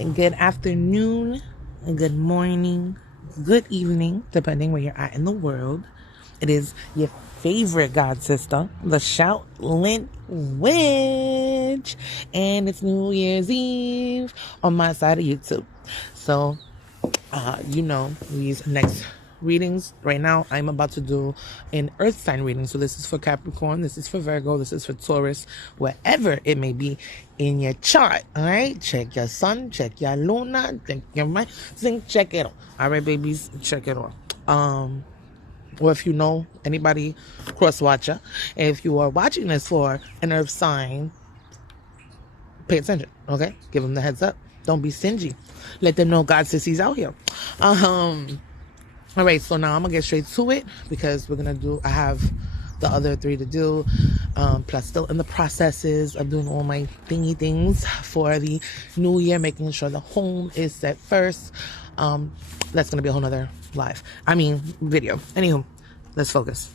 Good afternoon, good morning, good evening, depending where you're at in the world. It is your favorite god sister, the Shoutling Witch, and it's New Year's Eve on my side of YouTube. So, these next readings right now, I'm about to do an earth sign reading. So this is for Capricorn, this is for Virgo, this is for Taurus, wherever it may be in your chart. All right, check your sun, check your luna, check your rising, check it out. All right, babies, check it out. Or if you know anybody cross watcher, if you are watching this for an earth sign, pay attention. Okay, give them the heads up. Don't be stingy. Let them know God says he's out here. All right, so now I'm gonna get straight to it because I have the other three to do, plus still in the processes of doing all my thingy things for the new year, making sure the home is set first. That's gonna be a whole nother video. Anywho, let's focus.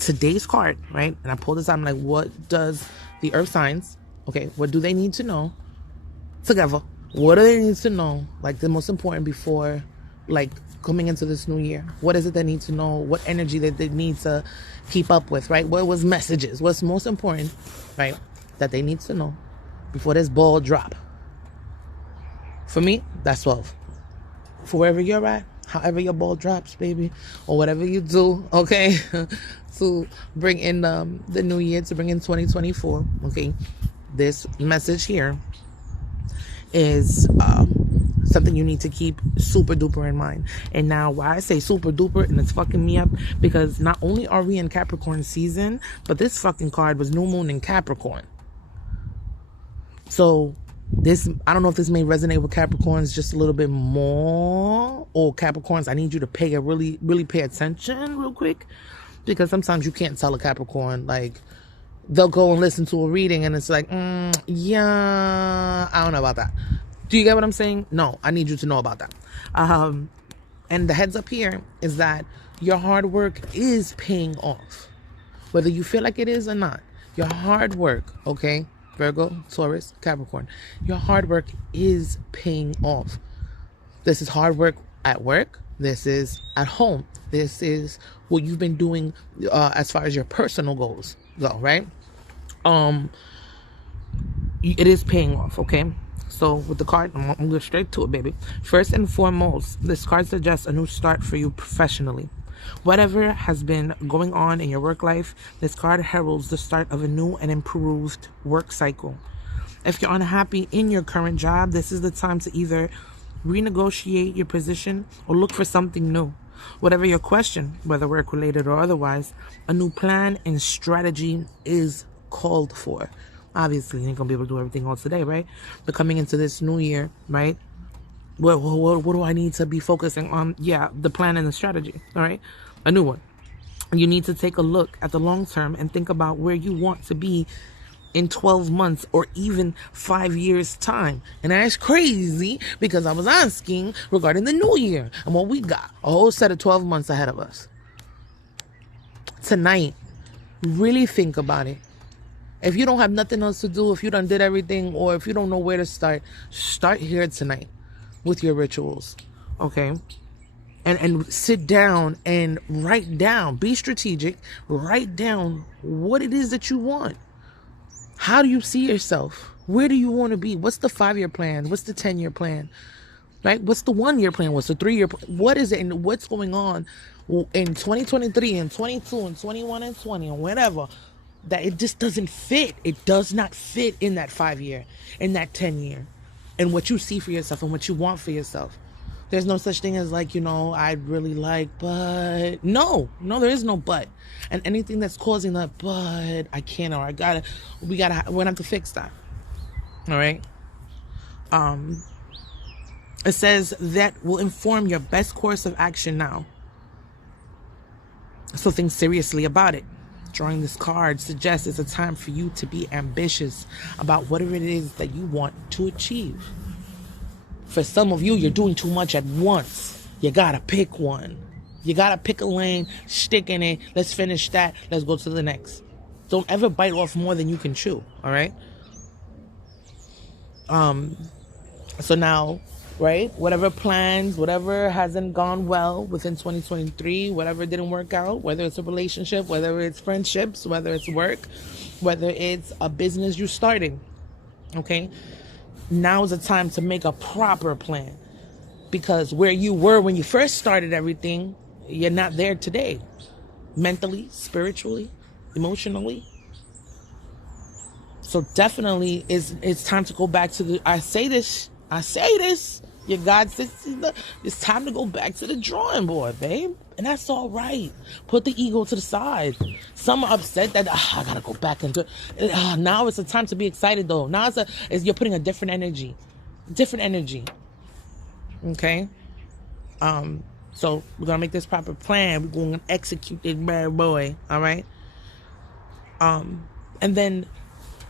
Today's card, right? And I pulled this out, I'm like, what does the earth signs, okay, what do they need to know together? What do they need to know, like the most important before, like, coming into this new year? What is it they need to know? What energy that they need to keep up with, right? What was messages? What's most important, right, that they need to know before this ball drop? For me, that's 12. For wherever you're at, however your ball drops, baby, or whatever you do, okay, to bring in the new year, to bring in 2024, okay, this message here is something you need to keep super duper in mind. And now why I say super duper and it's fucking me up, because not only are we in Capricorn season, but this fucking card was new moon in Capricorn. So this, I don't know if this may resonate with Capricorns just a little bit more, or Capricorns, I need you to really pay attention real quick, because sometimes you can't tell a Capricorn, like, they'll go and listen to a reading and it's like, yeah, I don't know about that. Do you get what I'm saying? No, I need you to know about that. And the heads up here is that your hard work is paying off. Whether you feel like it is or not, your hard work, okay, Virgo, Taurus, Capricorn, your hard work is paying off. This is hard work at work. This is at home. This is what you've been doing as far as your personal goals go, right? It is paying off, okay? So with the card, I'm going to go straight to it, baby. First and foremost, this card suggests a new start for you professionally. Whatever has been going on in your work life, this card heralds the start of a new and improved work cycle. If you're unhappy in your current job, this is the time to either renegotiate your position or look for something new. Whatever your question, whether work related or otherwise, a new plan and strategy is called for. Obviously, you ain't gonna be able to do everything all today, right? But coming into this new year, right? What do I need to be focusing on? Yeah, the plan and the strategy, all right? A new one. You need to take a look at the long term and think about where you want to be in 12 months or even 5 years time. And that's crazy, because I was asking regarding the new year and what we got. A whole set of 12 months ahead of us. Tonight, really think about it. If you don't have nothing else to do, if you done did everything, or if you don't know where to start here tonight with your rituals, okay? And sit down and write down. Be strategic. Write down what it is that you want. How do you see yourself? Where do you want to be? What's the 5-year plan? What's the 10-year plan? Right? What's the 1-year plan? What's the 3-year plan? What is it? And what's going on in 2023 and 22 and 21 and 20 and whatever, that it just doesn't fit. It does not fit in that 5-year, in that 10-year, and what you see for yourself and what you want for yourself. There's no such thing as like, I'd really like, but no, there is no but. And anything that's causing that, but I can't, or we're gonna have to fix that. All right. It says that will inform your best course of action now. So think seriously about it. Drawing this card suggests it's a time for you to be ambitious about whatever it is that you want to achieve. For some of you, you're doing too much at once. You gotta pick one. You gotta pick a lane, stick in it. Let's finish that. Let's go to the next. Don't ever bite off more than you can chew, all right? So now, right, whatever plans, whatever hasn't gone well within 2023, whatever didn't work out, whether it's a relationship, whether it's friendships, whether it's work, whether it's a business you're starting, okay, now is the time to make a proper plan. Because where you were when you first started everything, you're not there today. Mentally, spiritually, emotionally. So definitely it's time to go back to the, I say this, your God says it's time to go back to the drawing board, babe. And that's all right. Put the ego to the side. Some are upset that I gotta go back into it. Now it's a time to be excited though. Now you're putting a different energy. Okay? So we're gonna make this proper plan. We're gonna execute it, bad boy. All right? And then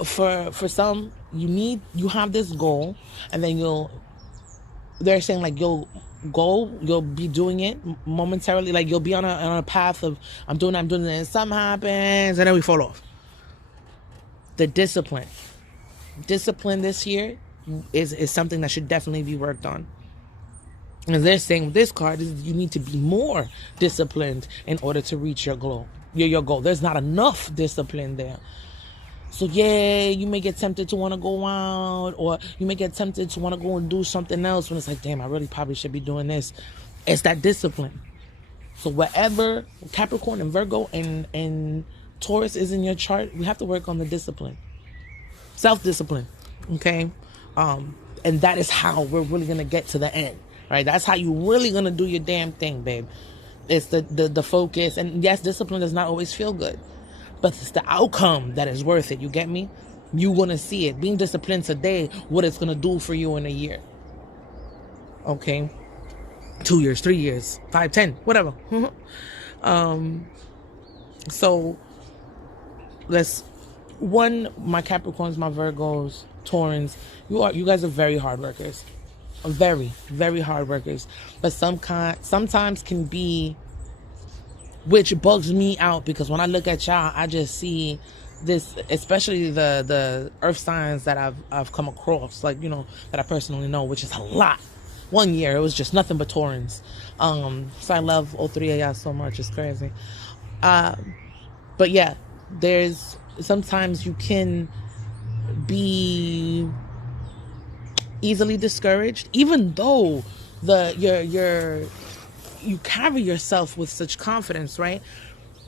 for some, you have this goal, and then they're saying like you'll be doing it momentarily, like you'll be on a path of I'm doing it, and something happens, and then we fall off. The discipline this year is something that should definitely be worked on. And they're saying with this card is you need to be more disciplined in order to reach your goal. Your goal. There's not enough discipline there. So yeah, you may get tempted to want to go out, or you may get tempted to want to go and do something else when it's like, damn, I really probably should be doing this. It's that discipline. So wherever Capricorn and Virgo and Taurus is in your chart, we have to work on the discipline. Self-discipline. Okay? And that is how we're really going to get to the end. Right? That's how you really going to do your damn thing, babe. It's the focus. And yes, discipline does not always feel good. But it's the outcome that is worth it. You get me? You want to see it. Being disciplined today, what it's going to do for you in a year. Okay? 2 years, 3 years, 5, 10, whatever. So, my Capricorns, my Virgos, Taurans, you guys are very hard workers. Very, very hard workers. But sometimes can be, which bugs me out, because when I look at y'all, I just see this, especially the earth signs that I've come across, like, you know, that I personally know, which is a lot. 1 year, it was just nothing but Taurans. So I love all three of y'all so much. It's crazy. But yeah, sometimes you can be easily discouraged, even though you carry yourself with such confidence, right?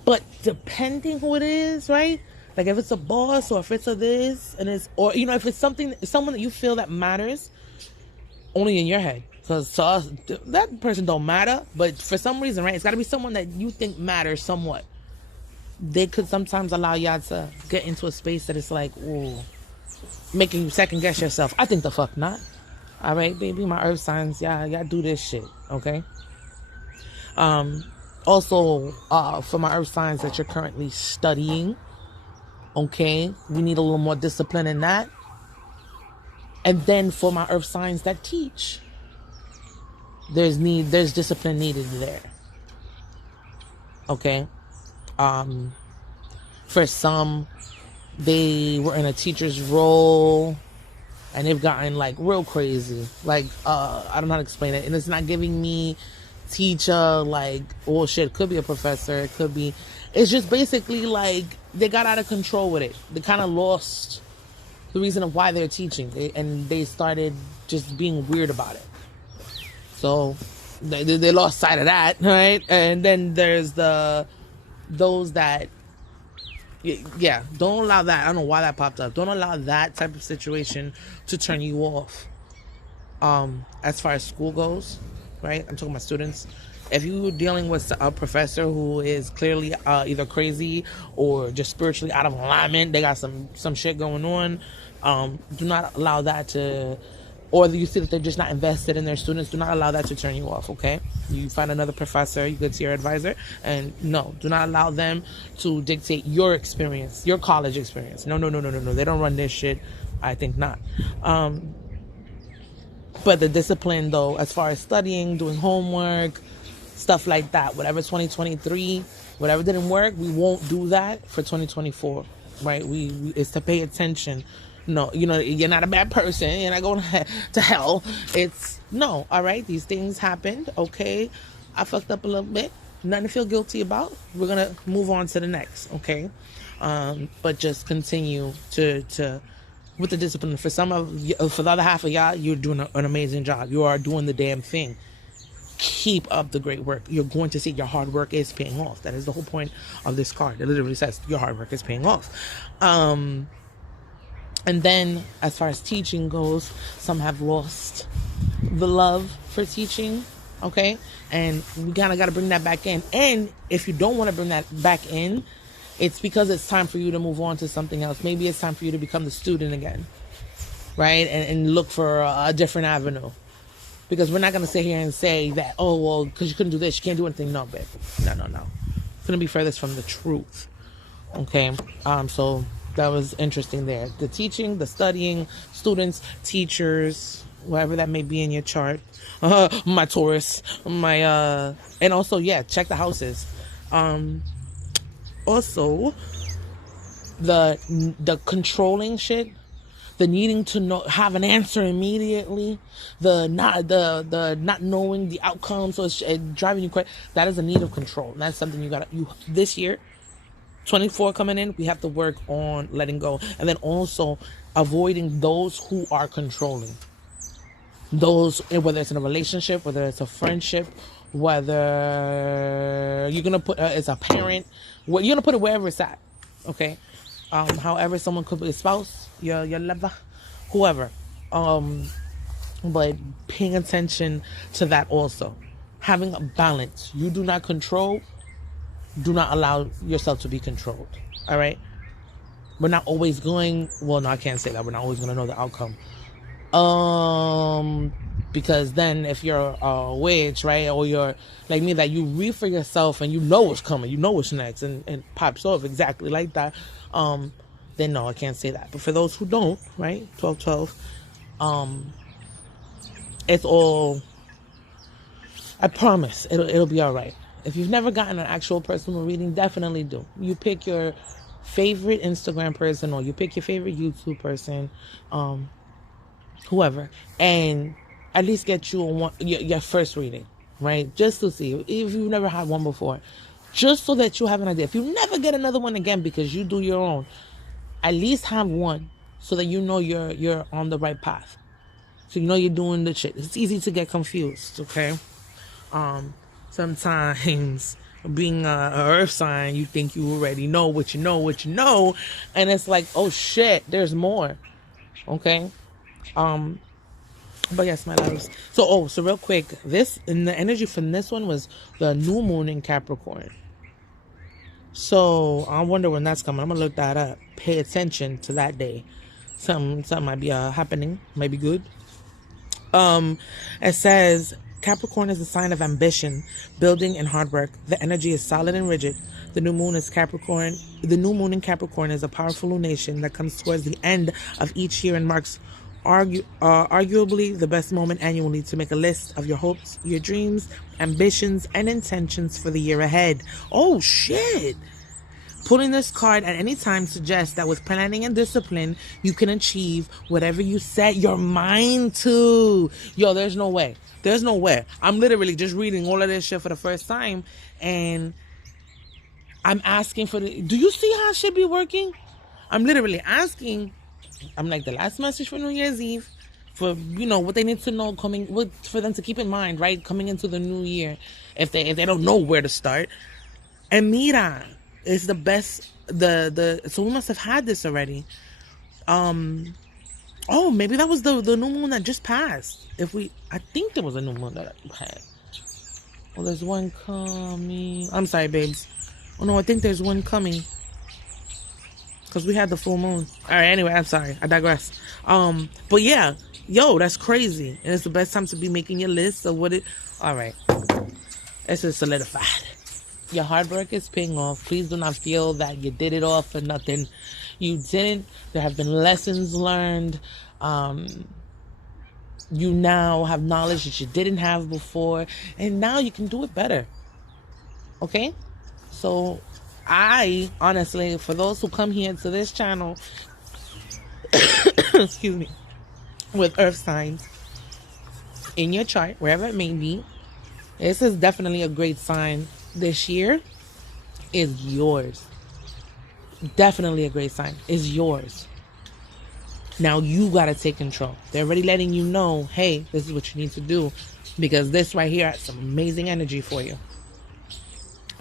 But depending who it is, right? Like if it's a boss, or if it's a this, or you know, if it's someone that you feel that matters, only in your head. Because to us, that person don't matter, but for some reason, right? It's got to be someone that you think matters somewhat. They could sometimes allow y'all to get into a space that it's like, ooh, making you second guess yourself. I think the fuck not. All right, baby, my earth signs, y'all do this shit, okay? Also, for my earth signs that you're currently studying, okay, we need a little more discipline in that. And then for my earth signs that teach, there's discipline needed there. Okay? For some, they were in a teacher's role and they've gotten like real crazy. Like, I don't know how to explain it. And it's not giving me teacher, like, oh shit, it could be a professor, it could be, it's just basically like they got out of control with it. They kind of lost the reason of why they're teaching, and they started just being weird about it. So they lost sight of that, right? And then there's those that, yeah, don't allow that. I don't know why that popped up. Don't allow that type of situation to turn you off. As far as school goes, right? I'm talking about students. If you're dealing with a professor who is clearly either crazy or just spiritually out of alignment, they got some shit going on, do not allow that to, or you see that they're just not invested in their students, do not allow that to turn you off, okay? You find another professor, you go to your advisor, and no, do not allow them to dictate your experience, your college experience. No. They don't run this shit. I think not. But the discipline, though, as far as studying, doing homework, stuff like that, whatever 2023, whatever didn't work, we won't do that for 2024, right? It's to pay attention No, you're not a bad person. You're not going to hell. It's no. All right. These things happened. Okay. I fucked up a little bit. Nothing to feel guilty about. We're going to move on to the next. Okay. But just continue to with the discipline. For for the other half of y'all, you're doing an amazing job. You are doing the damn thing. Keep up the great work. You're going to see your hard work is paying off. That is the whole point of this card. It literally says your hard work is paying off. And then as far as teaching goes, some have lost the love for teaching. Okay. And we kind of got to bring that back in. And if you don't want to bring that back in, it's because it's time for you to move on to something else. Maybe it's time for you to become the student again. Right. And look for a different avenue. Because we're not going to sit here and say that, oh, well, because you couldn't do this, you can't do anything. No, babe. No. It's going to be furthest from the truth. Okay? So that was interesting there. The teaching, the studying, students, teachers, whatever that may be in your chart. My Taurus, and also, yeah, check the houses. Also, the controlling shit. The needing to have an answer immediately, the not knowing the outcome, so it's driving you crazy. That is a need of control. And that's something you this year, 24 coming in, we have to work on letting go, and then also avoiding those who are controlling. Those, whether it's in a relationship, whether it's a friendship, whether you're gonna put it's a parent, you're gonna put it wherever it's at. Okay. However, someone could be a spouse, your lover, whoever. But paying attention to that also. Having a balance. You do not control. Do not allow yourself to be controlled. All right? We're not always going... Well, no, I can't say that. We're not always going to know the outcome. Because then if you're a witch, right? Or you're like me, that you read for yourself and you know what's coming. You know what's next. And pops off exactly like that. Then no, I can't say that. But for those who don't, right, 12-12, it's all, I promise, it'll be all right. If you've never gotten an actual personal reading, definitely do. You pick your favorite Instagram person, or you pick your favorite YouTube person, whoever, and at least get you your first reading, right? Just to see if you've never had one before. Just so that you have an idea. If you never get another one again because you do your own, at least have one so that you know you're on the right path. So you know you're doing the shit. It's easy to get confused, okay? Sometimes being a earth sign, you think you already know what you know, and it's like, oh shit, there's more. Okay? But yes, my loves. So real quick, and the energy from this one was the new moon in Capricorn. So I wonder when that's coming. I'm gonna look that up. Pay attention to that day. Something might be happening. Might be good. It says Capricorn is a sign of ambition, building, and hard work. The energy is solid and rigid. The new moon is Capricorn. The new moon in Capricorn is a powerful lunation that comes towards the end of each year and marks arguably the best moment annually to make a list of your hopes, your dreams, ambitions, and intentions for the year ahead. Oh shit! Pulling this card at any time suggests that with planning and discipline, you can achieve whatever you set your mind to. Yo, there's no way. I'm literally just reading all of this shit for the first time, and I'm asking for do you see how shit be working? I'm literally asking. I'm like, the last message for New Year's Eve, for what they need to know for them to keep in mind, right, coming into the new year, if they don't know where to start. And mira, it's the best. So we must have had this already. Maybe that was the new moon that just passed. I think there was a new moon that I had. Oh, there's one coming. I'm sorry, babes. Oh no, I think there's one coming. Because we had the full moon. All right, anyway, I'm sorry. I digress. But yeah, yo, that's crazy. And it's the best time to be making your list of what it... All right. It's just solidified. Your hard work is paying off. Please do not feel that you did it all for nothing. You didn't. There have been lessons learned. You now have knowledge that you didn't have before. And now you can do it better. Okay? So... I honestly, for those who come here to this channel excuse me, with earth signs in your chart, wherever it may be, this is definitely a great sign. This year is yours. Definitely a great sign. Is yours. Now you got to take control. They're already letting you know, hey, this is what you need to do, because this right here has some amazing energy for you.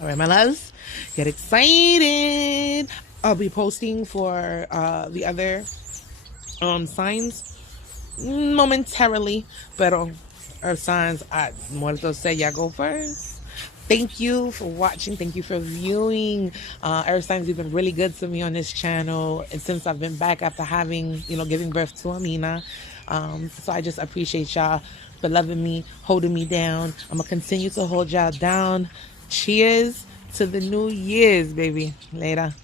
All right, my loves, get excited. I'll be posting for the other signs momentarily, but earth signs, muertos say y'all go first. Thank you for watching. Thank you for viewing. Earth signs have been really good to me on this channel, and since I've been back after having, giving birth to Amina. So I just appreciate y'all for loving me, holding me down. I'm gonna continue to hold y'all down. Cheers to the new year's, baby. Later.